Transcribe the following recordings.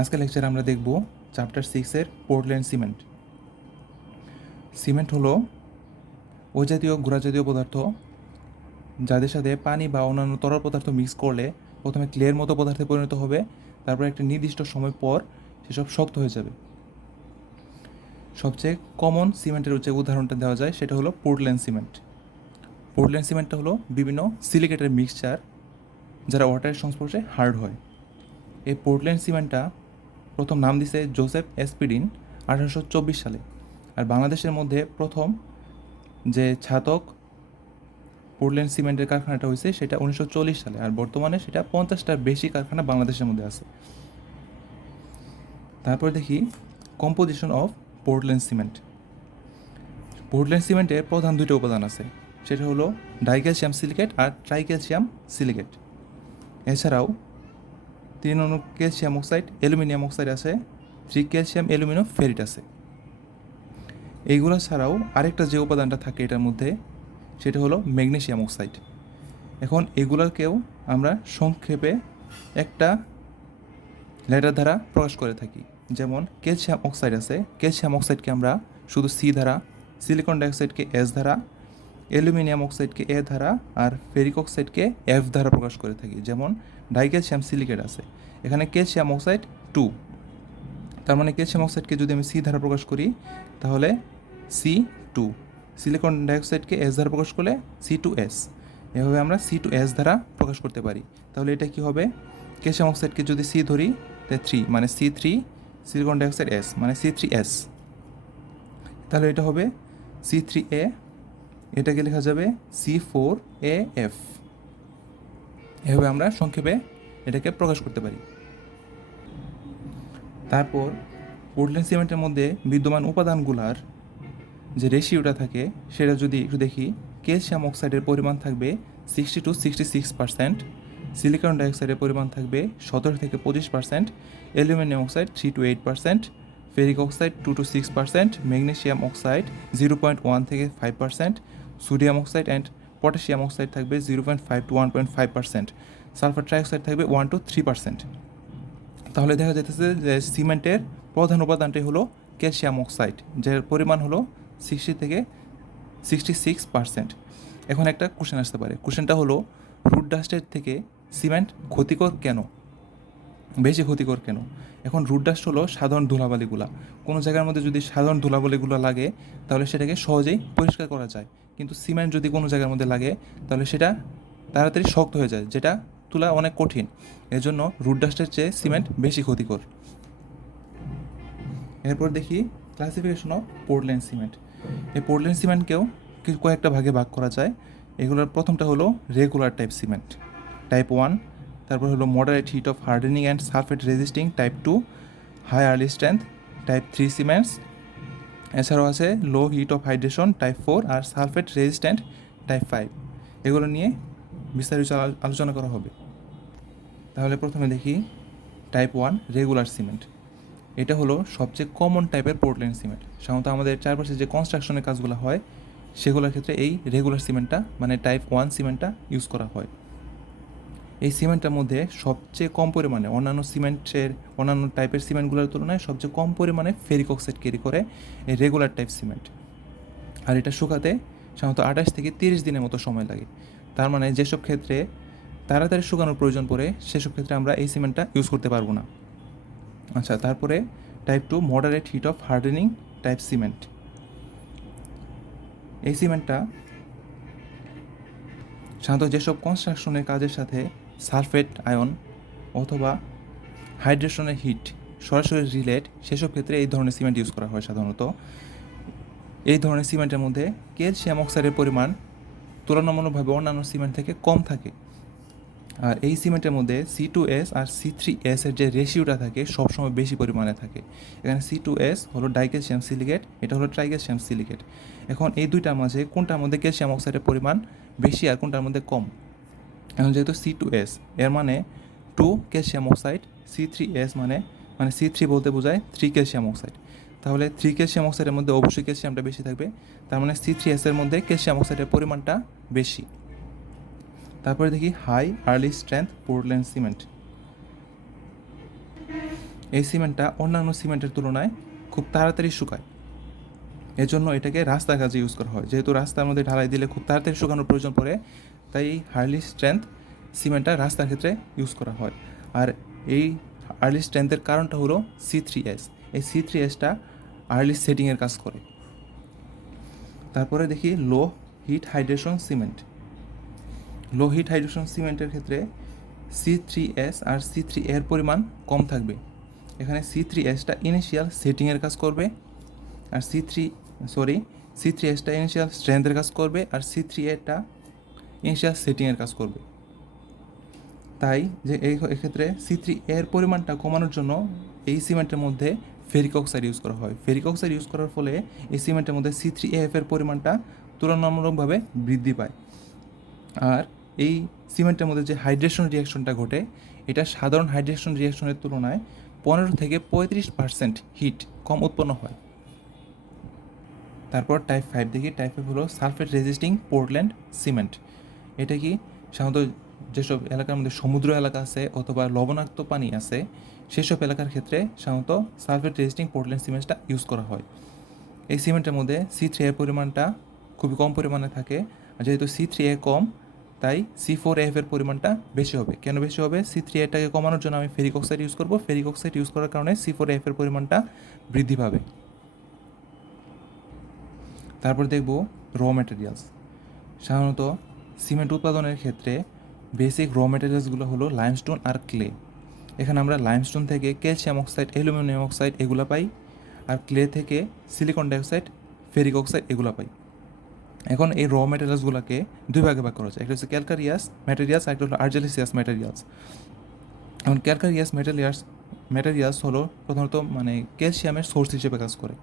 আজকে লেকচারে আমরা দেখব চ্যাপ্টার 6-এর পোর্টল্যান্ড সিমেন্ট। সিমেন্ট হলো ওই জাতীয় গুঁড়া জাতীয় পদার্থ যাদের সাথে পানি বা অন্যান্য তরল পদার্থ মিক্স করলে প্রথমে ক্লের মতো পদার্থে পরিণত হবে, তারপর একটা নির্দিষ্ট সময় পর সেসব শক্ত হয়ে যাবে। সবচেয়ে কমন সিমেন্টের যে উদাহরণটা দেওয়া যায় সেটা হলো পোর্টল্যান্ড সিমেন্ট। পোর্টল্যান্ড সিমেন্টটা হলো বিভিন্ন সিলিকেটের মিক্সচার যারা ওয়াটারের সংস্পর্শে হার্ড হয়। এই পোর্টল্যান্ড সিমেন্টটা প্রথম নাম দিছে জোসেফ এসপিডিন 1824 সালে, আর বাংলাদেশের মধ্যে প্রথম যে ছাতক পোর্টল্যান্ড সিমেন্টের কারখানাটা হয়েছে সেটা 1940 সালে, আর বর্তমানে সেটা 50টার বেশি কারখানা বাংলাদেশের মধ্যে আছে। তারপর দেখি composition of Portland cement. Portland সিমেন্টের প্রধান দুটো উপাদান আছে, সেটা হলো ডাইক্যালসিয়াম সিলিকেট আর ট্রাইক্যালসিয়াম সিলিকেট। এছাড়াও 3 অনু ক্যালসিয়াম অক্সাইড, অ্যালুমিনিয়াম অক্সাইড আছে, 3 ক্যালসিয়াম অ্যালুমিনিয়াম ফেরিট আছে। এইগুলো ছাড়াও আরেকটা যে উপাদানটা থাকে এটার মধ্যে সেটা হলো ম্যাগনেসিয়াম অক্সাইড। এখন এগুলোকেও আমরা সংক্ষেপে একটা লেটার দ্বারা প্রকাশ করে থাকি, যেমন ক্যালসিয়াম অক্সাইড আছে, ক্যালসিয়াম অক্সাইডকে আমরা শুধু সি ধারা, সিলিকন ডাইঅক্সাইডকে এস ধারা, অ্যালুমিনিয়াম অক্সাইডকে এ ধারা, আর ফেরিক অক্সাইডকে এফ ধারা প্রকাশ করে থাকি। যেমন ডাইক্যালসিয়াম সিলিকেট আছে, এখানে ক্যালসিয়াম অক্সাইড 2, তার মানে ক্যালসিয়াম অক্সাইডকে যদি আমি সি ধারা প্রকাশ করি তাহলে C2, সিলিকন ডাইঅক্সাইডকে এস দ্বারা প্রকাশ করলে C2S। এভাবে আমরা C2S দ্বারা প্রকাশ করতে পারি। তাহলে এটা কি হবে, ক্যালসিয়াম অক্সাইডকে যদি সি ধরি তাহলে 3 মানে C3, সিলিকন ডাইঅক্সাইড S মানে C3S। তাহলে এটা হবে C3A, এটাকে লেখা যাবে C4AF। এভাবে আমরা সংক্ষেপে এটাকে প্রকাশ করতে পারি। তারপর পোর্টল্যান্ড সিমেন্টের মধ্যে বিদ্যমান উপাদানগুলার যে রেশিওটা থাকে সেটা যদি একটু দেখি, ক্যালসিয়াম অক্সাইডের পরিমাণ থাকবে 60 to 66%, সিলিকন ডাইঅক্সাইডের পরিমাণ থাকবে 17 থেকে 25%, aluminium oxide 3 to 8%, ferric oxide 2 to 6%, magnesium oxide 0.1 থেকে 5%, sodium oxide and potassium oxide থাকবে 0.5 to 1.5%, সালফার ট্রাইঅক্সাইড থাকবে 1 to 3%। তাহলে দেখা যাইতেছে যে সিমেন্টের প্রধান উপাদানটাই হলো ক্যালসিয়াম অক্সাইড, যার পরিমাণ হলো 60 থেকে 66%। এখন একটা কোশ্চেন আসতে পারে, কোশ্চেনটা হলো রুট ডাস্টের থেকে সিমেন্ট ক্ষতিকর কেন, বেশি ক্ষতিকর কেন? এখন রুট ডাস্ট হলো সাধারণ ধুলাবালিগুলা, কোনো জায়গার মধ্যে যদি সাধারণ ধুলাবালিগুলো লাগে তাহলে সেটাকে সহজেই পরিষ্কার করা যায়, কিন্তু সিমেন্ট যদি কোনো জায়গার মধ্যে লাগে তাহলে সেটা তাড়াতাড়ি শক্ত হয়ে যায়, যেটা তোলা অনেক কঠিন। এজন্য রুট ডাস্টের চেয়ে সিমেন্ট বেশি ক্ষতিকর। এরপর দেখি ক্লাসিফিকেশন অফ পোর্টল্যান্ড সিমেন্ট। এই পোর্টল্যান্ড সিমেন্টকেও কয়েকটা ভাগে ভাগ করা যায়। এগুলোর প্রথমটা হলো রেগুলার টাইপ সিমেন্ট, টাইপ 1। তারপর হলো moderate heat of hardening and sulphate resisting, type 2। High early strength, type 3 cements. এছাড়াও আছে low heat of hydration, type 4, আর সালফেট রেজিস্ট্যান্ট, টাইপ 5। এগুলো নিয়ে বিস্তারিত আলোচনা করা হবে। তাহলে প্রথমে দেখি টাইপ 1 রেগুলার সিমেন্ট। এটা হলো সবচেয়ে কমন টাইপের পোর্টল্যান্ড সিমেন্ট। সাধারণত আমাদের চারপাশে যে কনস্ট্রাকশনের কাজগুলো হয় সেগুলোর ক্ষেত্রে এই রেগুলার সিমেন্টটা মানে টাইপ 1 সিমেন্টটা ইউজ করা হয়। এই সিমেন্টের মধ্যে সবচেয়ে কম পরিমাণে অন্যান্য টাইপের সিমেন্টগুলোর তুলনায় সবচেয়ে কম পরিমাণে ফেরিক অক্সাইড ক্যারি করে এই রেগুলার টাইপ সিমেন্ট। আর এটা শুকাতে সাধারণত 28 থেকে 30 দিনের মতো সময় লাগে। তার মানে যেসব ক্ষেত্রে তাড়াতাড়ি শুকানোর প্রয়োজন পড়ে সেসব ক্ষেত্রে আমরা এই সিমেন্টটা ইউজ করতে পারবো না। আচ্ছা, তারপরে type 2 moderate heat of hardening type cement. এই সিমেন্টটা সাধারণত যেসব কনস্ট্রাকশনের কাজের সাথে সালফেট আয়ন অথবা হাইড্রেশনের হিট সরাসরি রিলেট, সেসব ক্ষেত্রে এই ধরনের সিমেন্ট ইউজ করা হয় সাধারণত। এই ধরনের সিমেন্টের মধ্যে ক্যালসিয়াম অক্সাইডের পরিমাণ তুলনামূলকভাবে অন্যান্য সিমেন্ট থেকে কম থাকে, আর এই সিমেন্টের মধ্যে C2S আর C3S এর যে রেশিওটা থাকে সবসময় বেশি পরিমাণে থাকে। এখানে C2S হলো ডাইক্যালসিয়াম সিলিকেট, এটা হলো ট্রাইক্যালসিয়াম সিলিকেট। এখন এই দুইটার মাঝে কোনটার মধ্যে ক্যালসিয়াম অক্সাইডের পরিমাণ বেশি আর কোনটার মধ্যে কম? এখন যেহেতু C2S এর মানে 2 ক্যালসিয়াম অক্সাইড, C3S মানে C3 বলতে বোঝায় 3 ক্যালসিয়াম অক্সাইড, তাহলে 3 ক্যালসিয়াম অক্সাইডের মধ্যে অবশ্যই ক্যালসিয়ামটা বেশি থাকবে, তার মানে C3S এর মধ্যে ক্যালসিয়াম অক্সাইডের পরিমাণটা বেশি। তারপরে দেখি high early strength Portland cement. এই সিমেন্টটা অন্যান্য সিমেন্টের তুলনায় খুব তাড়াতাড়ি শুকায়। এজন্য এটাকে রাস্তার কাজে ইউজ করা হয়। যেহেতু রাস্তার মধ্যে ঢালাই দিলে খুব তাড়াতাড়ি শুকানোর প্রয়োজন পড়ে, তাই হার্লি স্ট্রেংথ সিমেন্টটা রাস্তার ক্ষেত্রে ইউজ করা হয়। আর এই আর্লি স্ট্রেংথের কারণটা হলো C3S। এই C3Sটা আর্লি সেটিংয়ের কাজ করে। তারপরে দেখি লো হিট হাইড্রেশন সিমেন্ট। লো হিট হাইড্রেশন সিমেন্টের ক্ষেত্রে C3S আর C3A এর পরিমাণ কম থাকবে। এখানে C3Sটা ইনিশিয়াল সেটিংয়ের কাজ করবে, আর C3Sটা ইনিশিয়াল স্ট্রেংথের কাজ করবে, আর C3Aটা ইনিশিয়াল সেটিংয়ের কাজ করবে। তাই যে এক্ষেত্রে C3A এর পরিমাণটা কমানোর জন্য এই সিমেন্টের মধ্যে ফেরিক অক্সাইড ইউজ করা হয়। ফেরিক অক্সাইড ইউজ করার ফলে এই সিমেন্টের মধ্যে C3AF এর পরিমাণটা তুলনামূলকভাবে বৃদ্ধি পায়। আর এই সিমেন্টের মধ্যে যে হাইড্রেশন রিয়াকশনটা ঘটে, এটা সাধারণ হাইড্রেশন রিয়াকশনের তুলনায় 15 থেকে 35% হিট কম উৎপন্ন হয়। তারপর টাইপ 5 দেখি। টাইপ 5 হলো সালফেট রেজিস্টিং পোর্টল্যান্ড সিমেন্ট। এটা কি সাধারণত যেসব এলাকার মধ্যে সমুদ্র এলাকা আছে অথবা লবণাক্ত পানি আছে, সেসব এলাকার ক্ষেত্রে সাধারণত সালফেট রেজিস্টিং পোর্টল্যান্ড সিমেন্টটা ইউজ করা হয়। এই সিমেন্টের মধ্যে C3A এর পরিমাণটা খুবই কম পরিমাণে থাকে, আর যেহেতু C3A কম, তাই C4AF এর পরিমাণটা বেশি হবে। কেন বেশি হবে? C3Aটাকে কমানোর জন্য আমি ফেরিক অক্সাইড ইউজ করব। ফেরিক অক্সাইড ইউজ করার কারণে C4AF এর পরিমাণটা বৃদ্ধি পাবে। তারপর দেখব র ম্যাটেরিয়ালস। সাধারণত সিমেন্ট উৎপাদনের ক্ষেত্রে বেসিক র ম্যাটেরিয়ালসগুলো হলো লাইমস্টোন আর ক্লে। এখানে আমরা লাইমস্টোন থেকে ক্যালসিয়াম অক্সাইড, অ্যালুমিনিয়াম অক্সাইড এগুলো পাই, আর ক্লে থেকে সিলিকন ডাইঅক্সাইড, ফেরিক অক্সাইড এগুলো পাই। এখন এই র ম্যাটেরিয়ালসগুলোকে দুই ভাগে ভাগ করা যায়। একটা হচ্ছে ক্যালকারিয়াস ম্যাটেরিয়ালস, একটা হলো আর্জেলিসিয়াস ম্যাটেরিয়ালস। এখন ক্যালকারিয়াস ম্যাটেরিয়ালস হলো প্রধানত ক্যালসিয়ামের সোর্স হিসেবে কাজ করে।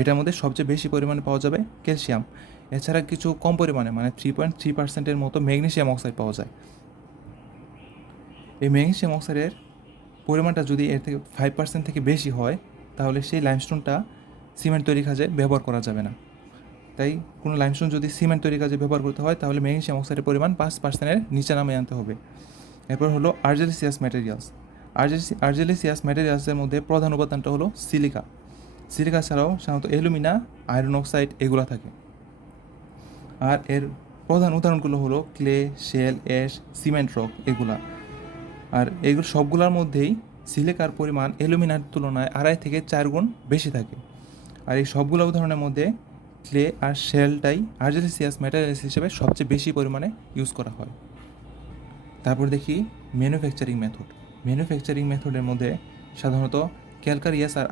এটার মধ্যে সবচেয়ে বেশি পরিমাণে পাওয়া যাবে ক্যালসিয়াম। এছাড়া কিছু কম পরিমাণে 3.3% মতো ম্যাগনেসিয়াম অক্সাইড পাওয়া যায়। এই ম্যাগনেসিয়াম অক্সাইডের পরিমাণটা যদি এর থেকে 5% থেকে বেশি হয়, তাহলে সেই লাইমস্টোনটা সিমেন্ট তৈরির কাজে ব্যবহার করা যাবে না। তাই কোনো লাইমস্টোন যদি সিমেন্ট তৈরির কাজে ব্যবহার করতে হয়, তাহলে ম্যাগনেসিয়াম অক্সাইডের পরিমাণ 5%-এর নিচে নামিয়ে আনতে হবে। এরপর হলো আর্জেলিসিয়াস ম্যাটেরিয়ালস। আর্জেলিসিয়াস ম্যাটেরিয়ালসের মধ্যে প্রধান উপাদানটা হলো সিলিকা। সিলিকা ছাড়াও সাধারণত অ্যালুমিনা, আয়রন অক্সাইড এগুলো থাকে। আর এর প্রধান উদাহরণগুলো হলো clay, shale, ash, cement rock এগুলা। আর এগুলো সবগুলোর মধ্যেই সিলিকার পরিমাণ অ্যালুমিনার তুলনায় 2.5 থেকে 4 গুণ বেশি থাকে। আর এই সবগুলো উদাহরণের মধ্যে ক্লে আর শেলটাই আর্জেলিসিয়াস ম্যাটেরিয়ালস হিসেবে সবচেয়ে বেশি পরিমাণে ইউজ করা হয়। তারপর দেখি ম্যানুফ্যাকচারিং মেথড। ম্যানুফ্যাকচারিং মেথডের মধ্যে সাধারণত ক্যালকারিয়াস আর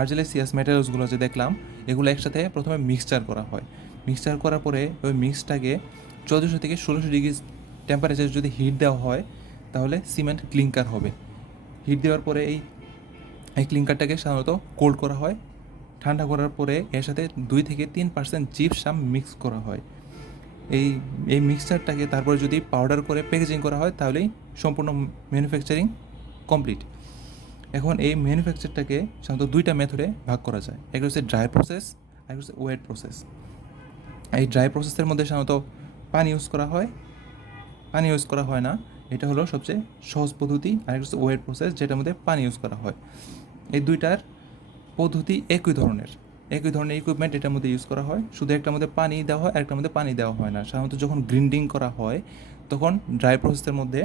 আর্জেলিসিয়াস ম্যাটেরিয়ালসগুলো যে দেখলাম, এগুলো একসাথে প্রথমে মিক্সচার করা হয়। মিক্সচার করার পরে ওই মিক্সটাকে 1400 থেকে 1600 ডিগ্রি টেম্পারেচার যদি হিট দেওয়া হয়, তাহলে সিমেন্ট ক্লিঙ্কার হবে। হিট দেওয়ার পরে এই ক্লিঙ্কারটাকে সাধারণত কোল্ড করা হয়। ঠান্ডা করার পরে এর সাথে 2 থেকে 3% জিপসাম মিক্স করা হয়। এই মিক্সচারটাকে তারপরে যদি পাউডার করে প্যাকেজিং করা হয়, তাহলেই সম্পূর্ণ ম্যানুফ্যাকচারিং কমপ্লিট। এখন এই ম্যানুফ্যাকচারটাকে সাধারণত 2টা মেথডে ভাগ করা যায়। একটা হচ্ছে ড্রাই প্রসেস, আর একটা হচ্ছে ওয়েট প্রসেস। এই ড্রাই প্রসেসের মধ্যে সাধারণত পানি ইউজ করা হয় না। এটা হলো সবচেয়ে সহজ পদ্ধতি। আর একটা হচ্ছে ওয়েট প্রসেস, যেটার মধ্যে পানি ইউজ করা হয়। এই দুইটার পদ্ধতি একই ধরনের ইকুইপমেন্ট এটার মধ্যে ইউজ করা হয়। শুধু একটার মধ্যে পানি দেওয়া হয়, একটার মধ্যে পানি দেওয়া হয় না। সাধারণত যখন গ্রিন্ডিং করা হয়, তখন ড্রাই প্রসেসের মধ্যে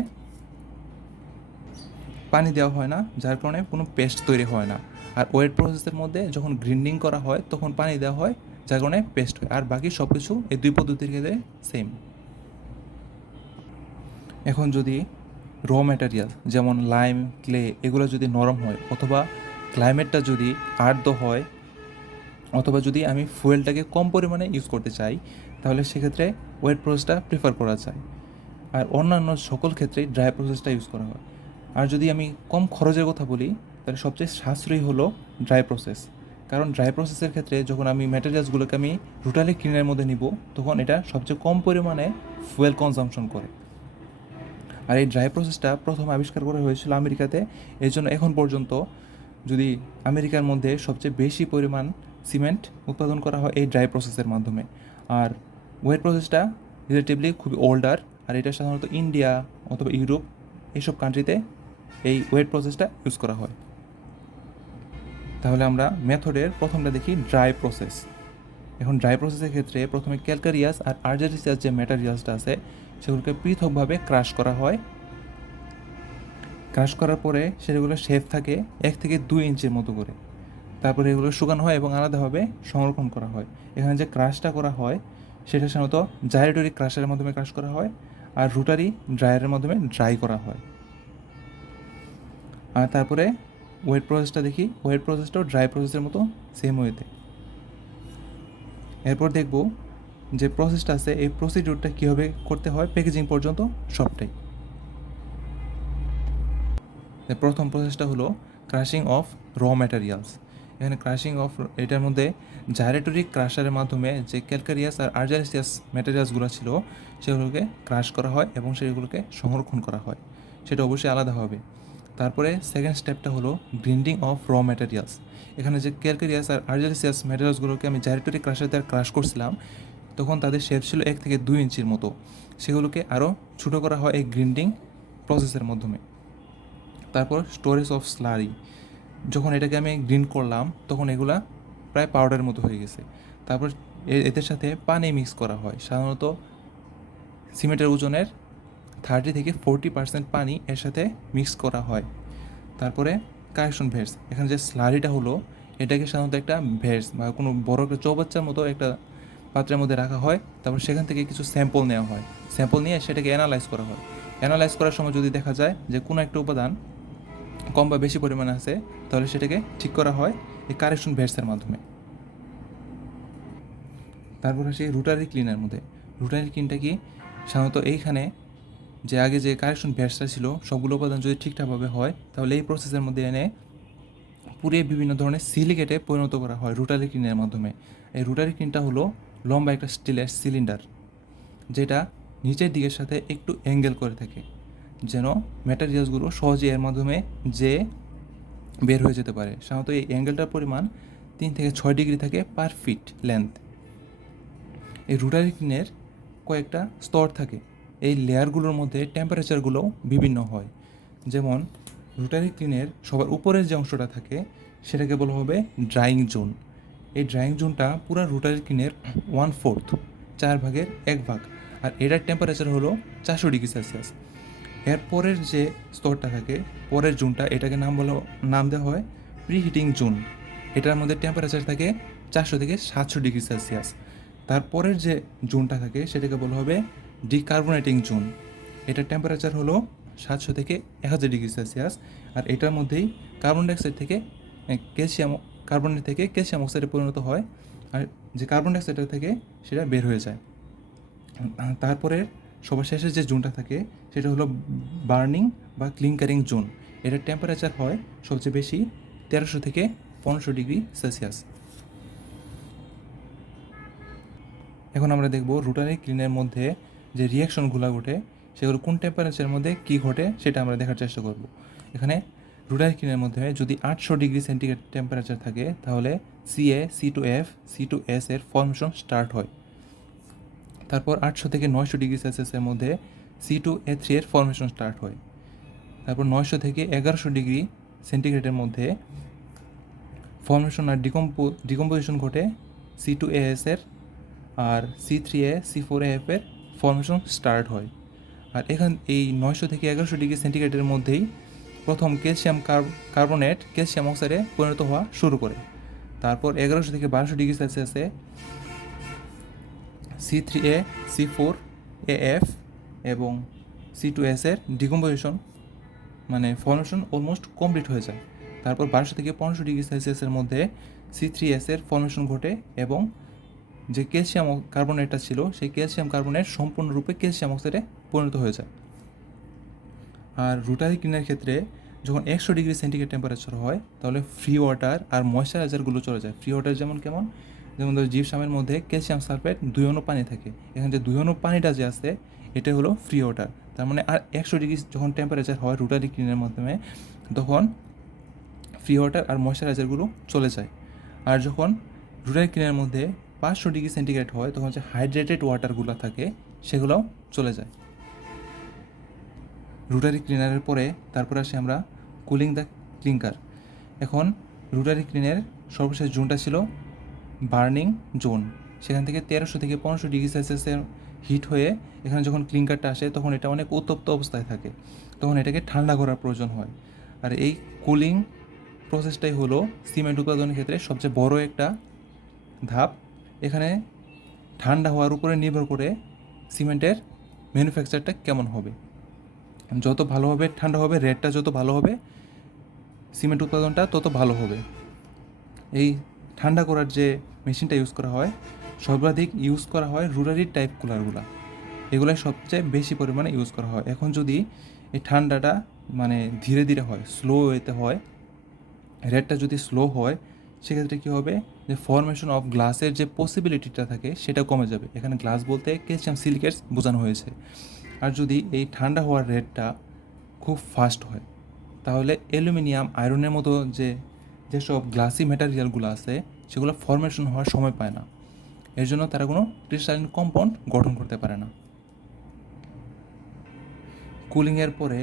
পানি দেওয়া হয় না, যার কারণে কোনো পেস্ট তৈরি হয় না। আর ওয়েট প্রসেসের মধ্যে যখন গ্রিন্ডিং করা হয়, তখন পানি দেওয়া হয়, যার কারণে পেস্ট হয়। আর বাকি সব কিছু এই দুই পদ্ধতির ক্ষেত্রে সেম। এখন যদি র ম্যাটেরিয়াল যেমন লাইম, ক্লে এগুলো যদি নরম হয়, অথবা ক্লাইমেটটা যদি আর্দ্র হয়, অথবা যদি আমি ফুয়েলটাকে কম পরিমাণে ইউজ করতে চাই, তাহলে সেক্ষেত্রে ওয়েট প্রসেসটা প্রেফার করা যায়। আর অন্যান্য সকল ক্ষেত্রেই ড্রাই প্রসেসটা ইউজ করা হয়। আর যদি আমি কম খরচের কথা বলি, তাহলে সবচেয়ে সাশ্রয়ী হলো ড্রাই প্রসেস। কারণ ড্রাই প্রসেসের ক্ষেত্রে যখন আমি ম্যাটেরিয়ালসগুলোকে আমি রুটালি ক্লিনের মধ্যে নিব, তখন এটা সবচেয়ে কম পরিমাণে ফুয়েল কনজাম্পশন করে। আর এই ড্রাই প্রসেসটা প্রথম আবিষ্কার করা হয়েছিল আমেরিকাতে। এই জন্য এখন পর্যন্ত যদি আমেরিকার মধ্যে সবচেয়ে বেশি পরিমাণ সিমেন্ট উৎপাদন করা হয় এই ড্রাই প্রসেসের মাধ্যমে। আর ওয়েট প্রসেসটা রিলেটিভলি খুবই ওল্ডার, আর এটা সাধারণত ইন্ডিয়া অথবা ইউরোপ এইসব কান্ট্রিতে এই ওয়েট প্রসেসটা ইউজ করা হয়। তাহলে আমরা মেথডের প্রথমটা দেখি ড্রাই প্রসেস। এখন ড্রাই প্রসেসের ক্ষেত্রে প্রথমে ক্যালকারিয়াস আর আর্জারিসিয়াস যে ম্যাটেরিয়ালসটা আছে সেগুলোকে পৃথকভাবে ক্রাশ করা হয়। ক্রাশ করার পরে সেগুলো শেপ থাকে 1 থেকে 2 ইঞ্চির মতো করে। তারপরে এগুলো শুকানো হয় এবং আলাদাভাবে সংরক্ষণ করা হয়। এখানে যে ক্রাশটা করা হয় সেটা সাধারণত জাইরেটরি ক্রাশের মাধ্যমে ক্রাশ করা হয়, আর রুটারি ড্রায়ারের মাধ্যমে ড্রাই করা হয়। আর তারপরে ওয়েট প্রসেসটা দেখি। ওয়েট প্রসেসটাও ড্রাই প্রসেসের মতো সেম ওয়েতে। এরপর দেখব যে প্রসেসটা আছে এই প্রসিডিউরটা কীভাবে করতে হয় প্যাকেজিং পর্যন্ত সবটাই। প্রথম প্রসেসটা হলো ক্রাশিং অফ র ম্যাটেরিয়ালস। এখানে ক্রাশিং অফ এটার মধ্যে জাইরেটরি ক্রাশারের মাধ্যমে যে ক্যালকারিয়াস আর আর্জারিসিয়াস ম্যাটেরিয়ালসগুলো ছিল সেগুলোকে ক্রাশ করা হয় এবং সেগুলোকে সংরক্ষণ করা হয়, সেটা অবশ্যই আলাদা হবে। তারপরে সেকেন্ড স্টেপটা হলো গ্রিন্ডিং অফ র ম্যাটেরিয়ালস। এখানে যে ক্যালকারিয়াস আর আর্জারিসিয়াস ম্যাটেরিয়ালসগুলোকে আমি জাইরেটরি ক্রাশার দ্বারা ক্রাশ করছিলাম তখন তাদের শেপ ছিল 1 থেকে 2 ইঞ্চির মতো, সেগুলোকে আরও ছোটো করা হয় এই গ্রিন্ডিং প্রসেসের মাধ্যমে। তারপর স্টোরেজ অফ স্লারি, যখন এটাকে আমি গ্রিন্ড করলাম তখন এগুলা প্রায় পাউডারের মতো হয়ে গেছে। তারপর এদের সাথে পানি মিক্স করা হয়। সাধারণত সিমেন্টের ওজনের 30 থেকে 40% পানি এর সাথে মিক্স করা হয়। তারপরে কারেকশন ভেটস, এখানে যে স্লারিটা হলো এটাকে সাধারণত একটা ভেটস বা কোনো বড় একটা চৌবাচ্চার মতো একটা পাত্রের মধ্যে রাখা হয়। তারপর সেখান থেকে কিছু স্যাম্পল নেওয়া হয়। স্যাম্পল নিয়ে সেটাকে অ্যানালাইজ করা হয়। অ্যানালাইজ করার সময় যদি দেখা যায় যে কোনো একটা উপাদান কম বা বেশি পরিমাণে আছে তাহলে সেটাকে ঠিক করা হয় এই কারেকশন ভেটসের মাধ্যমে। তারপর আসি রুটারি ক্লিনের মধ্যে। রুটারি ক্লিনটা কি, সাধারণত এইখানে যে আগে যে কারেকশন ভেটসটা ছিল সবগুলো উপাদান যদি ঠিকঠাকভাবে হয় তাহলে এই প্রসেসের মধ্যে এনে পুড়িয়ে বিভিন্ন ধরনের সিলিকেটে পরিণত করা হয় রুটারি ক্লিনের মাধ্যমে। এই রুটারি ক্লিনটা হলো লম্বা একটা স্টিলের সিলিন্ডার যেটা নিচের দিকের সাথে একটু অ্যাঙ্গেল করে থাকে যেন ম্যাটেরিয়ালসগুলো সহজে এর মাধ্যমে যে বের হয়ে যেতে পারে। সাধারণত এই অ্যাঙ্গেলটার পরিমাণ 3 থেকে 6 ডিগ্রি থাকে পার ফিট লেন্থ। এই রুটারি ক্লিনের কয়েকটা স্তর থাকে। এই লেয়ারগুলোর মধ্যে টেম্পারেচারগুলোও বিভিন্ন হয়। যেমন রুটারি ক্লিনের সবার উপরের যে অংশটা থাকে সেটাকে বলা হবে ড্রাইং জোন। এই ড্রাইং জোনটা পুরো রুটারি ক্লিনের 1/4, 4 ভাগের 1 ভাগ, আর এটার টেম্পারেচার হলো 400 ডিগ্রি সেলসিয়াস। এর পরের যে স্তরটা থাকে পরের জোনটা, এটাকে নাম দেওয়া হয় প্রি হিটিং জোন। এটার মধ্যে টেম্পারেচার থাকে 400 থেকে 700 ডিগ্রি সেলসিয়াস। তারপরের যে জোনটা থাকে সেটাকে বলা হবে ডিকার্বনেটিং জোন। এটার টেম্পারেচার হলো 700 থেকে 1000 ডিগ্রি সেলসিয়াস। আর এটার মধ্যেই কার্বন ডাইঅক্সাইড থেকে কার্বনের থেকে ক্যালসিয়াম অক্সাইডে পরিণত হয়, আর যে কার্বন ডাইঅক্সাইডের থেকে সেটা বের হয়ে যায়। তারপরে সবার শেষের যে জোনটা থাকে সেটা হলো বার্নিং বা ক্লিংকারিং জোন। এটার টেম্পারেচার হয় সবচেয়ে বেশি 1300 থেকে 1500 ডিগ্রি সেলসিয়াস। এখন আমরা দেখব রুটারি ক্লিনের মধ্যে যে রিয়াকশনগুলো ঘটে সেগুলো কোন টেম্পারেচারের মধ্যে কী ঘটে সেটা আমরা দেখার চেষ্টা করব। এখানে রুটারি ক্লিনের মধ্যে যদি 800 ডিগ্রি সেন্টিগ্রেড টেম্পারেচার থাকে তাহলে CaC2F C2S এর ফর্মেশন স্টার্ট হয়। তারপর 800 থেকে 900 ডিগ্রি সেলসিয়াসের মধ্যে C2A3 এর ফর্মেশন স্টার্ট হয়। তারপর 900 থেকে 1100 ডিগ্রি সেন্টিগ্রেডের মধ্যে ফর্মেশন আর ডিকম্পোজিশন ঘটে C2AS এর, আর C3A C4AF এর ফর্মেশন স্টার্ট হয়। আর এই 900 থেকে 1100 ডিগ্রি সেন্টিগ্রেডের মধ্যেই প্রথম ক্যালসিয়াম কার্বনেট ক্যালসিয়াম অক্সাইডে পরিণত হওয়া শুরু করে। তারপর 1100 থেকে 1200 ডিগ্রি সেলসিয়াসে C3A C4AF এবং C2S এর ডিকম্পোজিশন মানে ফর্মেশন অলমোস্ট কমপ্লিট হয়ে যায়। তারপর 1200 থেকে 1500 ডিগ্রি সেলসিয়াসের মধ্যে C3S এর ফর্মেশন ঘটে এবং যে ক্যালসিয়াম কার্বনেটটা ছিল সেই ক্যালসিয়াম কার্বনেট সম্পূর্ণরূপে ক্যালসিয়াম অক্সাইডে পরিণত হয়ে যায়। আর রুটারি ক্লিনের ক্ষেত্রে যখন 100 ডিগ্রি সেন্টিগ্রেড টেম্পারেচার হয় তাহলে ফ্রি ওয়াটার আর ময়েশ্চারাইজারগুলো চলে যায়। ফ্রি ওয়াটার যেমন ধরো জিপসামের মধ্যে ক্যালসিয়াম সালফেট 2 অণু পানি থাকে। এখানে যে 2 অণু পানিটা যে আছে এটা হলো ফ্রি ওয়াটার। তার মানে আর 100 ডিগ্রি যখন টেম্পারেচার হয় রুটারি ক্লিনের মাধ্যমে তখন ফ্রি ওয়াটার আর ময়েশ্চারাইজারগুলো চলে যায়। আর যখন রুটারি ক্লিনের মধ্যে 500 ডিগ্রি সেন্টিগ্রেড হয় তখন যে হাইড্রেটেড ওয়াটারগুলো থাকে সেগুলোও চলে যায়। রুটারি ক্লিনারের পরে তারপর আসি আমরা কুলিং দ্য ক্লিঙ্কার। এখন রোটারি ক্লিনের সর্বশেষ জোনটা ছিল বার্নিং জোন। সেখান থেকে 1300 থেকে 1500 ডিগ্রি সেলসিয়াসের হিট হয়ে এখানে যখন ক্লিংকারটা আসে তখন এটা অনেক উত্তপ্ত অবস্থায় থাকে, তখন এটাকে ঠান্ডা করার প্রয়োজন হয়। আর এই কুলিং প্রসেসটাই হলো সিমেন্ট উৎপাদনের ক্ষেত্রে সবচেয়ে বড় একটা ধাপ। এখানে ঠান্ডা হওয়ার উপরে নির্ভর করে সিমেন্টের ম্যানুফ্যাকচারটা কেমন হবে। যত ভালোভাবে ঠান্ডা হবে, রেটটা যত ভালো হবে, সিমেন্ট উৎপাদনটা তত ভালো হবে। এই ঠান্ডা করার যে মেশিনটা ইউজ করা হয়, সর্বাধিক ইউজ করা হয় রোটারি টাইপ কুলারগুলো, এগুলাই সবচেয়ে বেশি পরিমাণে ইউজ করা হয়। এখন যদি এই ঠান্ডাটা মানে ধীরে ধীরে হয়, স্লো ওয়েতে হয়, রেটটা যদি স্লো হয়, সেক্ষেত্রে কী হবে, যে ফর্মেশন অফ গ্লাসের যে পসিবিলিটিটা থাকে সেটা কমে যাবে। এখানে গ্লাস বলতে ক্যালসিয়াম সিলিকেটস বোঝানো হয়েছে। আর যদি এই ঠান্ডা হওয়ার রেটটা খুব ফাস্ট হয়, তাহলে অ্যালুমিনিয়াম আয়রনের মতো যেসব গ্লাসি ম্যাটেরিয়ালগুলো আছে সেগুলো ফর্মেশন হওয়ার সময় পায় না, এর জন্য তারা কোনো ক্রিস্টালিন কম্পাউন্ড গঠন করতে পারে না। কুলিংয়ের পরে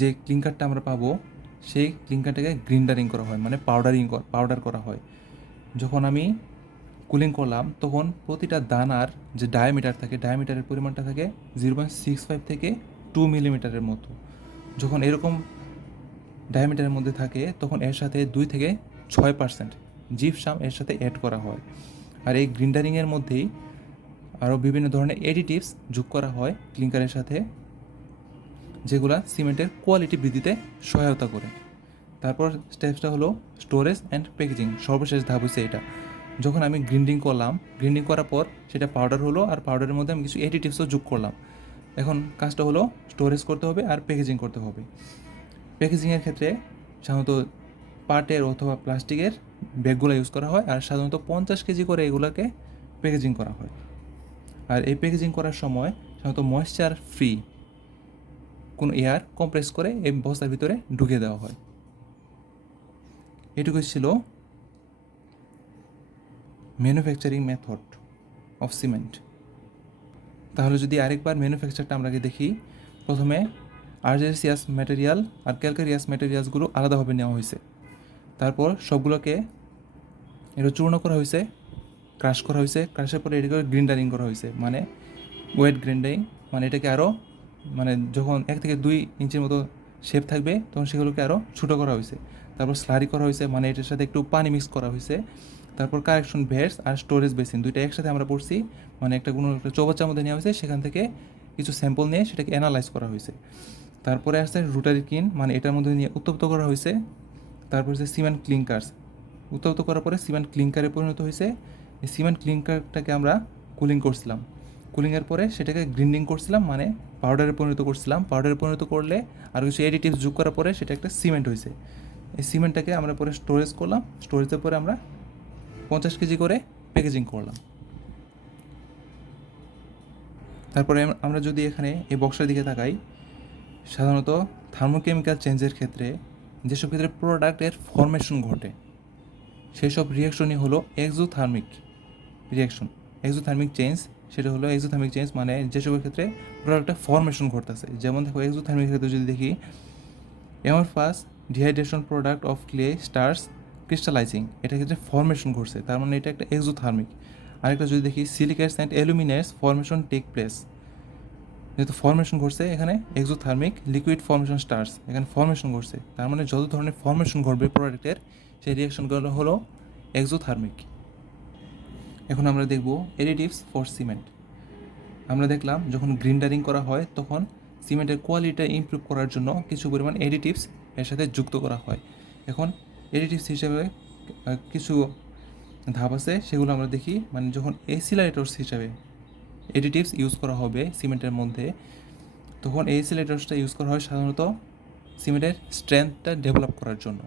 যে ক্লিংকারটা আমরা পাবো, সেই ক্লিংকারটাকে গ্রিন্ডারিং করা হয়, মানে পাউডার করা হয়। যখন আমি কুলিং করলাম তখন প্রতিটা দানার যে ডায়ামিটারের পরিমাণটা থাকে 0.65 থেকে 2 মিলিমিটারের মতো। যখন এরকম ডায়ামিটারের মধ্যে থাকে তখন এর সাথে 2 থেকে 6% জিপসাম এর সাথে অ্যাড করা হয়। আর এই গ্রিন্ডারিংয়ের মধ্যেই আরও বিভিন্ন ধরনের এডিটিভস যোগ করা হয় ক্লিংকারের সাথে, যেগুলা সিমেন্টের কোয়ালিটি বৃদ্ধিতে সহায়তা করে। তারপর স্টেপসটা হলো স্টোরেজ অ্যান্ড প্যাকেজিং। সর্বশেষ ধাপ হচ্ছে এটা। যখন আমি গ্রিন্ডিং করার পর সেটা পাউডার হলো, আর পাউডারের মধ্যে আমি কিছু এডিটিভসও যোগ করলাম। এখন কাজটা হলো স্টোরেজ করতে হবে আর প্যাকেজিং করতে হবে। প্যাকেজিংয়ের ক্ষেত্রে সাধারণত পাটের অথবা প্লাস্টিকের ব্যাগগুলো ইউজ করা হয়, আর সাধারণত 50 কেজি করে এগুলোকে প্যাকেজিং করা হয়। আর এই প্যাকেজিং করার সময় সাধারণত ময়েশ্চার ফ্রি কোনো এয়ার কম্প্রেস করে এই বস্তার ভিতরে ঢুকিয়ে দেওয়া হয়। এটুকুই ছিল ম্যানুফ্যাকচারিং মেথড অফ সিমেন্ট। তাহলে যদি আরেকবার ম্যানুফ্যাকচারটা আমরা দেখি, প্রথমে আর্জেসিয়াস ম্যাটেরিয়াল আর ক্যালকারিয়াস ম্যাটেরিয়ালসগুলো আলাদাভাবে নেওয়া হয়েছে। তারপর সবগুলোকে এটা চূর্ণ করা হয়েছে, ক্রাশ করা হয়েছে, ক্রাশের পরে এটাকে গ্রিন্ডারিং করা হয়েছে, মানে ওয়েট গ্রিন্ডারিং, মানে এটাকে আরও মানে যখন 1 থেকে 2 ইঞ্চির মতো শেপ থাকবে তখন সেগুলোকে আরও ছোটো করা হয়েছে। তারপর স্লারি করা হয়েছে, মানে এটার সাথে একটু পানি মিক্স করা হয়েছে। তারপর কারেকশন ভেটস আর স্টোরেজ বেসিন দুইটা একসাথে আমরা পড়ছি, মানে একটা চৌবাচ্চার মধ্যে নেওয়া হয়েছে, সেখান থেকে কিছু স্যাম্পল নিয়ে সেটাকে অ্যানালাইজ করা হয়েছে। তারপরে আসছে রোটারি কিন, মানে এটার মধ্যে নিয়ে উত্তপ্ত করা হয়েছে। তারপর হচ্ছে সিমেন্ট ক্লিংকার্স, উত্তপ্ত করার পরে সিমেন্ট ক্লিংকারে পরিণত হয়েছে। এই সিমেন্ট ক্লিংকারটাকে আমরা কুলিং করছিলাম, কুলিংয়ের পরে সেটাকে গ্রিন্ডিং করছিলাম, মানে পাউডারে পরিণত করছিলাম। পাউডারে পরিণত করলে আর কিছু এডিটিভস যোগ করার পরে সেটা একটা সিমেন্ট হয়েছে। এই সিমেন্টটাকে আমরা পরে স্টোরেজ করলাম, স্টোরেজের পরে আমরা 50 কেজি করে প্যাকেজিং করলাম। তারপরে আমরা যদি এখানে এই বক্সের দিকে তাকাই, সাধারণত থার্মোকেমিক্যাল চেঞ্জের ক্ষেত্রে যেসব ক্ষেত্রে প্রোডাক্টের ফরমেশন ঘটে সেই সব রিয়াকশনই হলো এক্সোথার্মিক রিয়াকশন। এক্সোথার্মিক চেঞ্জ, সেটা হলো এক্সোথার্মিক চেঞ্জ মানে যেসবের ক্ষেত্রে প্রোডাক্টটা ফরমেশন ঘটতেছে। যেমন দেখো এক্সোথার্মিক ক্ষেত্রে যদি দেখি, amorphous dehydration product of clay stars crystallizing, এটার ক্ষেত্রে ফরমেশন ঘটছে, তার মানে এটা একটা এক্সোথার্মিক। আরেকটা যদি দেখি সিলিকেটস অ্যান্ড অ্যালুমিনেটস ফরমেশন টেক প্লেস, যেহেতু ফরমেশন ঘটছে এখানে এক্সোথার্মিক। লিকুইড ফরমেশন স্টার্স, এখানে ফরমেশন ঘটছে, তার মানে যত ধরনের ফরমেশন ঘটবে প্রোডাক্টের সেই রিয়াকশনগুলো হলো এক্সোথার্মিক। এখন আমরা দেখব এডিটিভস ফর সিমেন্ট। আমরা দেখলাম যখন গ্রিন্ডারিং করা হয় তখন সিমেন্টের কোয়ালিটিটা ইমপ্রুভ করার জন্য কিছু পরিমাণ এডিটিভস এর সাথে যুক্ত করা হয়। এখন এডিটিভস হিসেবে কিছু ধাপ আছে, সেগুলো আমরা দেখি। মানে যখন এসিলারেটরস হিসাবে এডিটিভস ইউজ করা হবে সিমেন্টের মধ্যে, তখন এই এসিলারেটরসটা ইউজ করা হয় সাধারণত সিমেন্টের স্ট্রেংথটা ডেভেলপ করার জন্য।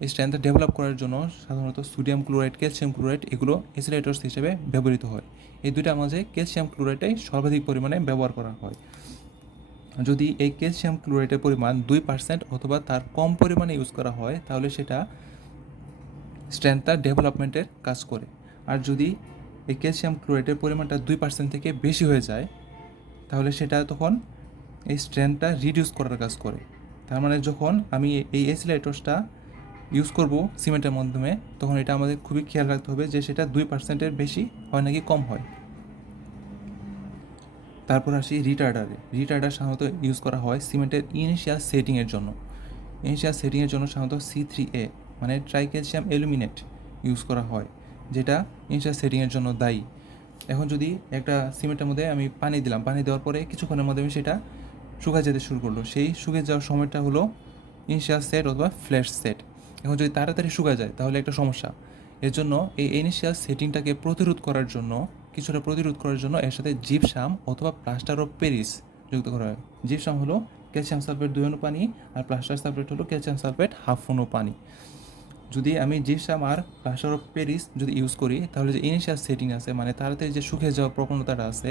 এই স্ট্রেংথটা ডেভেলপ করার জন্য সাধারণত সোডিয়াম ক্লোরাইড, ক্যালসিয়াম ক্লোরাইড এগুলো এসিলারেটরস হিসেবে ব্যবহৃত হয়। এই দুটার মাঝে ক্যালসিয়াম ক্লোরাইডটাই সর্বাধিক পরিমাণে ব্যবহার করা হয়। যদি এই ক্যালসিয়াম ক্লোরাইডের পরিমাণ 2% অথবা তার কম পরিমাণে ইউজ করা হয় তাহলে সেটা স্ট্রেংথটা ডেভেলপমেন্টের কাজ করে। আর যদি এই ক্যালসিয়াম ক্লোরাইডের পরিমাণটা 2% থেকে বেশি হয়ে যায় তাহলে সেটা তখন এই স্ট্রেংথটা রিডিউস করার কাজ করে। তার মানে যখন আমি এই এসিলারেটরসটা ইউজ করব সিমেন্টের মাধ্যমে, তখন এটা আমাদের খুবই খেয়াল রাখতে হবে যে সেটা 2%-এর বেশি হয় নাকি কম হয়। তারপর আসি রিটার্ডারে। রিটার্ডার সাধারণত ইউজ করা হয় সিমেন্টের ইনিশিয়াল সেটিংয়ের জন্য। ইনিশিয়াল সেটিংয়ের জন্য সাধারণত C3A মানে ট্রাইক্যালসিয়াম অ্যালুমিনেট ইউজ করা হয়, যেটা ইনিশিয়াল সেটিংয়ের জন্য দায়ী। এখন যদি একটা সিমেন্টের মধ্যে আমি পানি দিলাম, পানি দেওয়ার পরে কিছুক্ষণের মধ্যে সেটা শুকায় যেতে শুরু করলো, সেই শুকিয়ে যাওয়ার সময়টা হলো ইনিশিয়াল সেট অথবা ফ্ল্যাশ সেট। এখন যদি তাড়াতাড়ি শুকায় যায় তাহলে একটা সমস্যা। এর জন্য এই ইনিশিয়াল সেটিংটাকে প্রতিরোধ করার জন্য, কিছুটা প্রতিরোধ করার জন্য এর সাথে জিপসাম অথবা প্লাস্টার অফ প্যারিস যুক্ত করা হয়। জিপসাম হলো ক্যালসিয়াম সালফেট 2 অণু পানি, আর প্লাস্টার সালফেট হলো ক্যালসিয়াম সালফেট 1/2 অণু পানি। যদি আমি জিপসাম আর প্লাস্টার অফ প্যারিস যদি ইউজ করি তাহলে যে ইনিশিয়াল সেটিং আছে মানে তাড়াতাড়ি যে শুকিয়ে যাওয়ার প্রবণতাটা আছে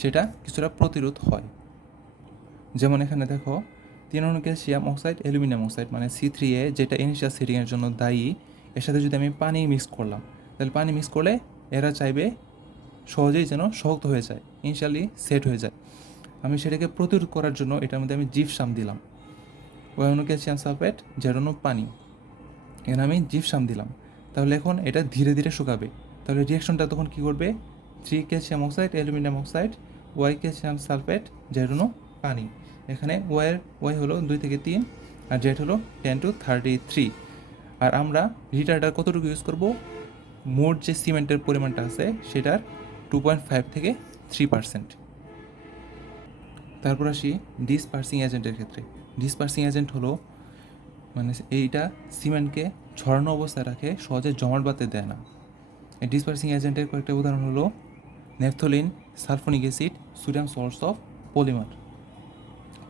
সেটা কিছুটা প্রতিরোধ হয়। যেমন এখানে দেখো 3 অণু ক্যালসিয়াম অক্সাইড অ্যালুমিনিয়াম অক্সাইড মানে C3A, যেটা ইনিশিয়াল সেটিংয়ের জন্য দায়ী, এর সাথে যদি আমি পানি মিক্স করলাম, তাহলে পানি মিক্স করলে এরা চাইবে সহজেই যেন শক্ত হয়ে যায়, ইনিশিয়ালি সেট হয়ে যায়। আমি সেটাকে প্রতিরোধ করার জন্য এটার মধ্যে আমি জিপসাম দিলাম, ওই অণু ক্যালসিয়াম সালফেট, যে অণু পানি, এখানে আমি জিপসাম দিলাম। তাহলে এখন এটা ধীরে ধীরে শুকাবে। তাহলে রিয়াকশনটা তখন কী করবে, 3 calcium oxide aluminium oxide Y calcium sulphate Z অণু পানি। এখানে ওয়াই হলো 2 থেকে 3 আর জেড হলো 10 to 33। আর আমরা রিটার্ডার কতটুকু ইউজ করব, মোট যে সিমেন্টের পরিমাণটা আছে সেটার 2.5 থেকে 3%। তারপর আসি ডিসপার্সিং এজেন্টের ক্ষেত্রে। ডিসপার্সিং এজেন্ট হলো মানে এইটা সিমেন্টকে ছড়ানো অবস্থায় রাখে, সহজে জমাট বাঁধতে দেয় না। এই ডিসপার্সিং এজেন্টের কয়েকটা উদাহরণ হলো naphthalene, sulphonic acid, sodium salts of polymer.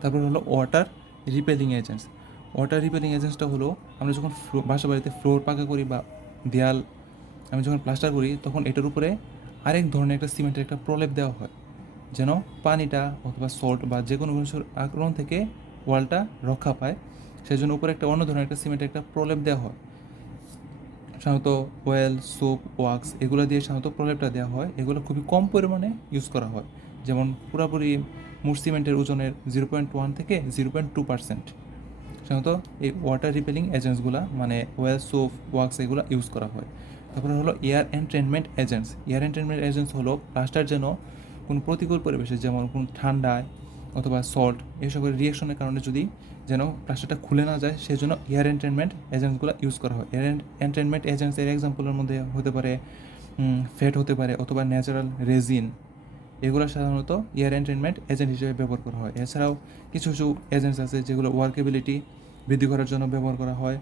তারপর হলো ওয়াটার রিপেলিং এজেন্টস। ওয়াটার রিপেলিং এজেন্টসটা হলো আমরা যখন বাসা বাড়িতে ফ্লোর পাকা করি বা দেয়াল আমি যখন প্লাস্টার করি তখন এটার উপরে আরেক ধরনের একটা সিমেন্টের একটা প্রলেপ দেওয়া হয়, যেন পানিটা অথবা সল্ট বা যে কোনো কিছুর আক্রমণ থেকে ওয়ালটা রক্ষা পায়। সেই জন্য উপরে একটা অন্য ধরনের একটা সিমেন্টের একটা প্রলেপ দেওয়া হয়। সাধারণত ওয়েল, সোপ, ওয়াক্স এগুলো দিয়ে সাধারণত প্রলেপটা দেওয়া হয়। এগুলো খুবই কম পরিমাণে ইউজ করা হয়, যেমন পুরোপুরি মোট সিমেন্টের ওজনের 0.1 থেকে 0.2%। সাধারণত এই ওয়াটার রিপেলিং এজেন্টসগুলো মানে ওয়েল, সোপ, ওয়াক্স এগুলো ইউজ করা হয়। তারপরে হলো এয়ার এন্ট্রেনমেন্ট এজেন্টস। এয়ার এন্ট্রেনমেন্ট এজেন্টস হলো প্লাস্টার যেন কোনো প্রতিকূল পরিবেশে, যেমন কোনো ঠান্ডায় অথবা সল্ট এসবের রিয়েকশনের কারণে যদি যেন প্লাস্টারটা খুলে না যায়, সেই জন্য এয়ার এন্ট্রেনমেন্ট এজেন্টসগুলো ইউজ করা হয়। এয়ার এন্ট্রেনমেন্ট এজেন্টসের এক্সাম্পলের মধ্যে হতে পারে ফ্যাট হতে পারে অথবা ন্যাচারাল রেজিন। এগুলো সাধারণত এয়ার এন্ট্রেনমেন্ট এজেন্ট হিসেবে ব্যবহার করা হয়। এছাড়াও কিছু কিছু এজেন্টস আছে যেগুলো ওয়ার্কেবিলিটি বৃদ্ধি করার জন্য ব্যবহার করা হয়।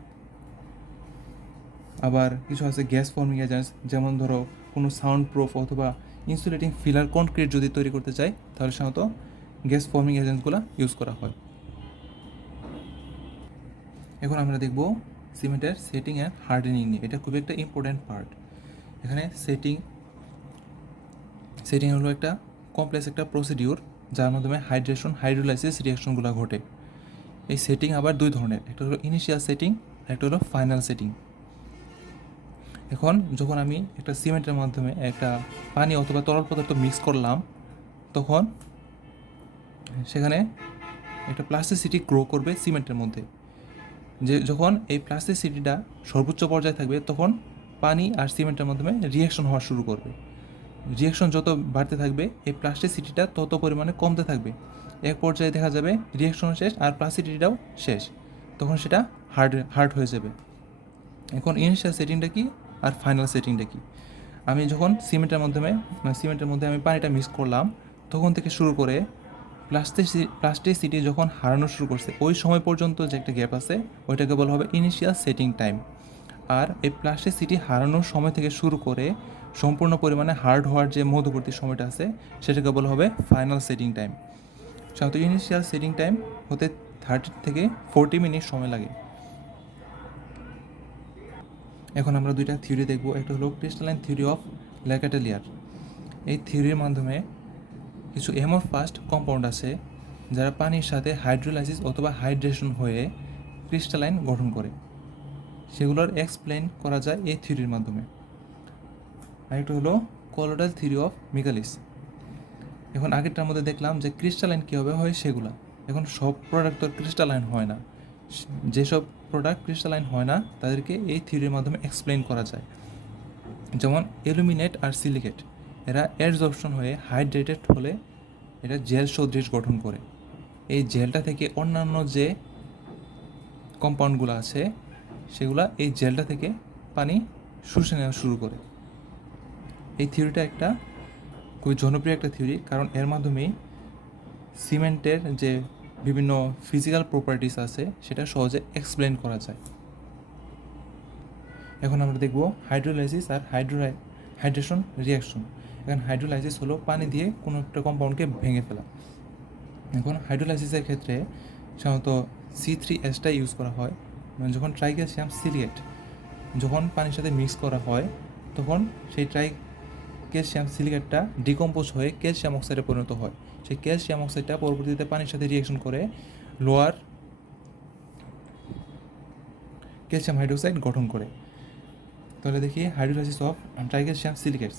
আবার কিছু আছে গ্যাস ফর্মিং এজেন্টস, যেমন ধরো কোনো সাউন্ড প্রুফ অথবা ইনসুলেটিং ফিলার কনক্রিট যদি তৈরি করতে চাই তাহলে সাধারণত গ্যাস ফর্মিং এজেন্টসগুলো ইউজ করা হয়। এখন আমরা দেখব সিমেন্টের সেটিং অ্যান্ড হার্ডেনিং নিয়ে। এটা খুবই একটা ইম্পর্ট্যান্ট পার্ট। এখানে সেটিং হলো একটা কমপ্লেক্স একটা প্রসিডিউর যার মাধ্যমে হাইড্রেশন হাইড্রোলাইসিস রিয়াকশনগুলো ঘটে। এই সেটিং আবার দুই ধরনের, একটা হলো ইনিশিয়াল সেটিং, একটা হলো ফাইনাল সেটিং। এখন যখন আমি একটা সিমেন্টের মাধ্যমে একটা পানি অথবা তরল পদার্থ মিক্স করলাম, তখন সেখানে একটা প্লাস্টিসিটি গ্রো করবে সিমেন্টের মধ্যে। যে যখন এই প্লাস্টিসিটিটা সর্বোচ্চ পর্যায়ে থাকবে তখন পানি আর সিমেন্টের মাধ্যমে রিয়াকশন হওয়া শুরু করবে। রিয়াকশন যত বাড়তে থাকবে এই প্লাস্টিসিটিটা তত পরিমাণে কমতে থাকবে। এক পর্যায়ে দেখা যাবে রিয়াকশন শেষ আর প্লাস্টিসিটিটাও শেষ, তখন সেটা হার্ড হয়ে যাবে। এখন ইনিশিয়াল সেটিংটা কি আর ফাইনাল সেটিংটা কি? আমি যখন সিমেন্টের মধ্যে আমি পানিটা মিক্স করলাম তখন থেকে শুরু করে প্লাস্টিসিটি যখন হারানো শুরু করছে ওই সময় পর্যন্ত যে একটা গ্যাপ আছে ওইটাকে বলা হবে ইনিশিয়াল সেটিং টাইম। আর এই প্লাস্টিসিটি হারানোর সময় থেকে শুরু করে সম্পূর্ণ পরিমাণে হার্ড হওয়ার যে মধ্যবর্তী সময়টা আছে সেটাকে বলা হবে ফাইনাল সেটিং টাইম। সাধারণত ইনিশিয়াল সেটিং টাইম হতে 30 থেকে 40 মিনিট সময় লাগে। এখন আমরা দুইটা থিওরি দেখব। একটা হলো ক্রিস্টালাইন থিওরি অফ ল্যাকাটেলিয়ার। এই থিওরির মাধ্যমে কিছু এমরফাস্ট কম্পাউন্ড আছে যারা পানির সাথে হাইড্রোলাইসিস অথবা হাইড্রেশন হয়ে ক্রিস্টালাইন গঠন করে, সেগুলোর এক্সপ্লেন করা যায় এই থিওরির মাধ্যমে। আরেকটা হলো কলোডাল থিওরি অফ মিকালিস। এখন আগেরটার মধ্যে দেখলাম যে ক্রিস্টালাইন কীভাবে হয় সেগুলা। এখন সব প্রোডাক্ট তো ক্রিস্টালাইন হয় না, যেসব প্রোডাক্ট ক্রিস্টালাইন হয় না তাদেরকে এই থিওরির মাধ্যমে এক্সপ্লেন করা যায়। যেমন অ্যালুমিনেট আর সিলিকেট, এরা অ্যাডজর্পশন হয়ে হাইড্রেটেড হলে এটা জেল সদৃশ গঠন করে। এই জেলটা থেকে অন্যান্য যে কম্পাউন্ডগুলো আছে সেগুলা এই জেলটা থেকে পানি শুষে নেওয়া শুরু করে। এই থিওরিটা একটা খুবই জনপ্রিয় একটা থিওরি, কারণ এর মাধ্যমেই সিমেন্টের যে বিভিন্ন ফিজিক্যাল প্রপার্টিস আছে সেটা সহজে এক্সপ্লেন করা যায়। এখন আমরা দেখব হাইড্রোলাইসিস আর হাইড্রেশন রিয়াকশন। এখন হাইড্রোলাইসিস হলো পানি দিয়ে কোনো একটা কম্পাউন্ডকে ভেঙে ফেলা। এখন হাইড্রোলাইসিসের ক্ষেত্রে সাধারণত C3H ইউজ করা হয়। মানে যখন ট্রাইক্যালসিয়াম সিলিকেট যখন পানির সাথে মিক্স করা হয় তখন সেই ট্রাইক্যালসিয়াম সিলিকেটটা ডিকম্পোজ হয়ে ক্যালসিয়াম অক্সাইডে পরিণত হয়। সেই ক্যালসিয়াম অক্সাইডটা পরবর্তীতে পানির সাথে রিয়াকশন করে লোয়ার ক্যালসিয়াম হাইড্রোক্সাইড গঠন করে। তাহলে দেখি hydrolysis of tricalcium silicates.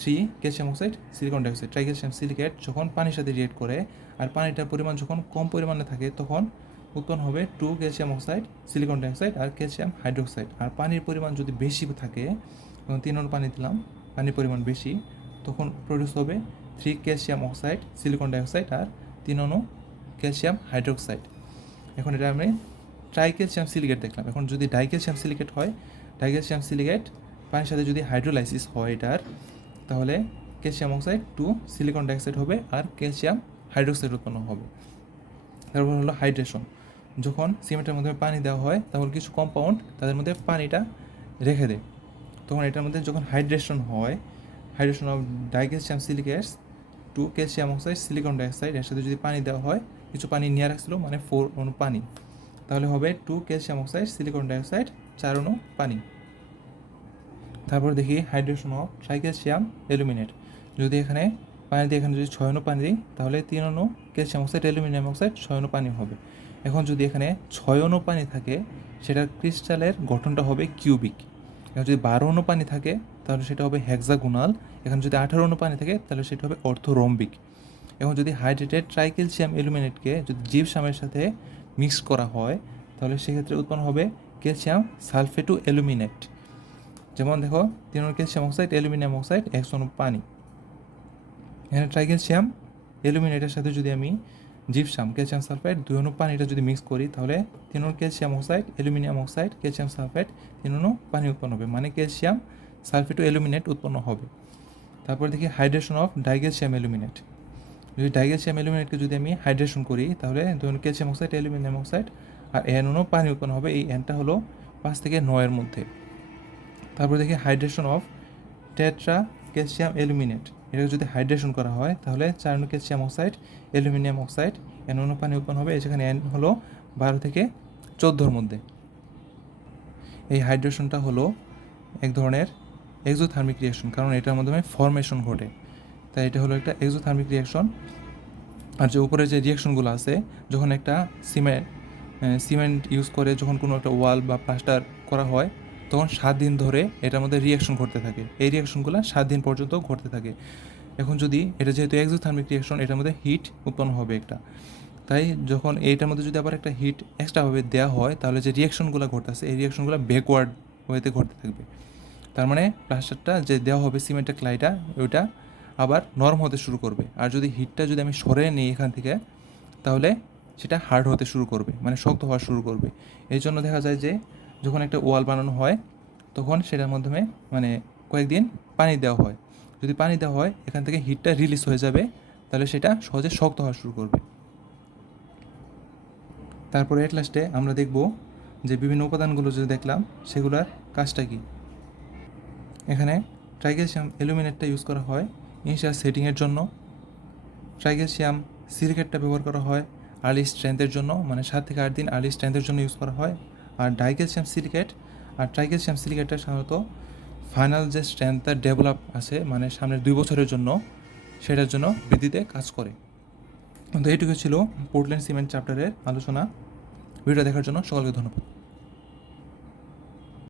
3 calcium oxide silicon dioxide. Tricalcium silicate যখন পানির সাথে রিয়েক্ট করে আর পানিটার পরিমাণ যখন কম পরিমাণে থাকে তখন উৎপন্ন হবে 2 ক্যালসিয়াম অক্সাইড সিলিকন ডাইঅক্সাইড আর ক্যালসিয়াম হাইড্রোক্সাইড। আর পানির পরিমাণ যদি বেশি থাকে, যখন 3 অণু পানি দিলাম, পানির পরিমাণ বেশি, তখন প্রডিউস হবে 3 ক্যালসিয়াম অক্সাইড সিলিকন ডাইঅক্সাইড আর 3 অণু ক্যালসিয়াম হাইড্রোক্সাইড। এখন এটা আমি ট্রাইক্যালসিয়াম সিলিকেট দেখলাম। এখন যদি ডাইক্যালসিয়াম সিলিকেট হয়, ডাইক্যালসিয়াম সিলিকেট পানির সাথে যদি হাইড্রোলাইসিস হয় এটার, তাহলে ক্যালসিয়াম অক্সাইড 2 সিলিকন ডাইঅক্সাইড হবে আর ক্যালসিয়াম হাইড্রোক্সাইড উৎপন্ন হবে। তারপর হলো হাইড্রেশন। যখন সিমেন্টের মধ্যে পানি দেওয়া হয় তখন কিছু কম্পাউন্ড তাদের মধ্যে পানিটা রেখে দেয়, তখন এটার মধ্যে যখন হাইড্রেশন হয়, hydration of dicalcium silicates 2 calcium oxide silicon dioxide, এর সাথে যদি পানি দেওয়া হয়, কিছু পানি নিয়ে রাখছিল মানে 4 অণু পানি, তাহলে হবে 2 ক্যালসিয়াম অক্সাইড সিলিকন ডাইঅক্সাইড 4 অণু পানি। তারপর দেখি হাইড্রেশন অফ ট্রাইক্যালসিয়াম অ্যালুমিনেট। যদি এখানে পানি দিয়ে এখানে যদি 6 অণু পানি দিই তাহলে 3 অণু ক্যালসিয়াম অক্সাইড অ্যালুমিনিয়াম অক্সাইড 6 অণু পানি হবে। এখন যদি এখানে 6 অণু পানি থাকে সেটার ক্রিস্টালের গঠনটা হবে কিউবিক। এখন যদি 12 অণু পানি থাকে তাহলে সেটা হবে হেক্সাগোনাল। এখন যদি 18 অণু পানি থাকে তাহলে সেটা হবে অর্থোরম্বিক। এখন যদি হাইড্রেটেড ট্রাইক্যালসিয়াম অ্যালুমিনেটকে যদি জিপসামের সাথে মিক্স করা হয় তাহলে সেক্ষেত্রে উৎপন্ন হবে ক্যালসিয়াম সালফেটু অ্যালুমিনেট। যেমন দেখো 3 অণু ক্যালসিয়াম অক্সাইড অ্যালুমিনিয়াম অক্সাইড 1 অণু পানি। এখানে ট্রাইক্যালসিয়াম অ্যালুমিনেটের সাথে যদি আমি জিপসাম ক্যালসিয়াম সালফেট 2 অণু পানিটা যদি মিক্স করি তাহলে 3 অণু calcium oxide aluminium oxide calcium sulphate 3 অণু পানি উৎপন্ন হবে, মানে ক্যালসিয়াম সালফেটু অ্যালুমিনেট উৎপন্ন হবে। তারপর দেখি হাইড্রেশন অফ ডাইক্যালসিয়াম অ্যালুমিনেট। যদি ডাইক্যালসিয়াম অ্যালুমিনেটকে যদি আমি হাইড্রেশন করি তাহলে 2 অণু ক্যালসিয়াম অক্সাইড অ্যালুমিনিয়াম অক্সাইড আর n অণু পানি উৎপন্ন হবে। এই nটা হলো 5 থেকে 9 এর মধ্যে। তারপর দেখি hydration of tetra calcium aluminate. এটাকে যদি হাইড্রেশন করা হয় তাহলে 4 অণু calcium oxide aluminium oxide n অণু পানি উৎপন্ন হবে। যেখানে n হলো 12 থেকে 14 মধ্যে। এই হাইড্রেশনটা হলো এক ধরনের এক্সোথার্মিক রিয়াকশন, কারণ এটার মাধ্যমে ফর্মেশন ঘটে, তাই এটা হলো একটা এক্সোথার্মিক রিয়াকশন। আর যে উপরে যে রিয়াকশনগুলো আছে, যখন একটা সিমেন্ট ইউজ করে যখন কোনো একটা ওয়াল বা প্লাস্টার করা হয় তখন 7 দিন ধরে এটার মধ্যে রিয়াকশন ঘটতে থাকে। এই রিয়াকশনগুলো 7 দিন পর্যন্ত ঘটতে থাকে। এখন যদি এটা যেহেতু এক্সোথার্মিক রিয়াকশন, এটার মধ্যে হিট উৎপন্ন হবে একটা, তাই যখন এইটার মধ্যে যদি আবার একটা হিট এক্সট্রাভাবে দেওয়া হয় তাহলে যে রিয়াকশনগুলো ঘটতেছে এই রিয়াকশনগুলো ব্যাকওয়ার্ড ওয়েতে ঘটতে থাকবে। তার মানে প্লাস্টারটা যে দেওয়া হবে সিমেন্টের ক্লাইটা ওইটা আবার নরম হতে শুরু করবে। আর যদি হিটটা যদি আমি সরিয়ে নিই এখান থেকে তাহলে সেটা হার্ড হতে শুরু করবে, মানে শক্ত হওয়া শুরু করবে। এই জন্য দেখা যায় যে যখন একটা ওয়াল বানানো হয় তখন সেটার মাধ্যমে মানে কয়েকদিন পানি দেওয়া হয়। যদি পানি দেওয়া হয় এখান থেকে হিটটা রিলিজ হয়ে যাবে, তাহলে সেটা সহজে শক্ত হওয়া শুরু করবে। তারপরে এট লাস্টে আমরা দেখব যে বিভিন্ন উপাদানগুলো যে দেখলাম সেগুলোর কাজটা কী। এখানে ট্রাইক্যালসিয়াম অ্যালুমিনেটটা ইউজ করা হয় ইনিশিয়াল সেটিংয়ের জন্য। ট্রাইক্যালসিয়াম সিলিকেটটা ব্যবহার করা হয় আর্লি স্ট্রেংথের জন্য, মানে 7 থেকে 8 দিন আর্লি স্ট্রেংথের জন্য ইউজ করা হয়। আর ডাইক্যালসিয়াম সিলিকেট আর ট্রাইক্যালসিয়াম সিলিকেটটা সাধারণত ফাইনাল যে স্ট্রেংথটা ডেভেলপ আছে মানে সামনের 2 বছরের জন্য সেটার জন্য বৃদ্ধিতে কাজ করে। তো এইটুকু ছিল পোর্টল্যান্ড সিমেন্ট চ্যাপ্টারের আলোচনা। ভিডিও দেখার জন্য সকলকে ধন্যবাদ।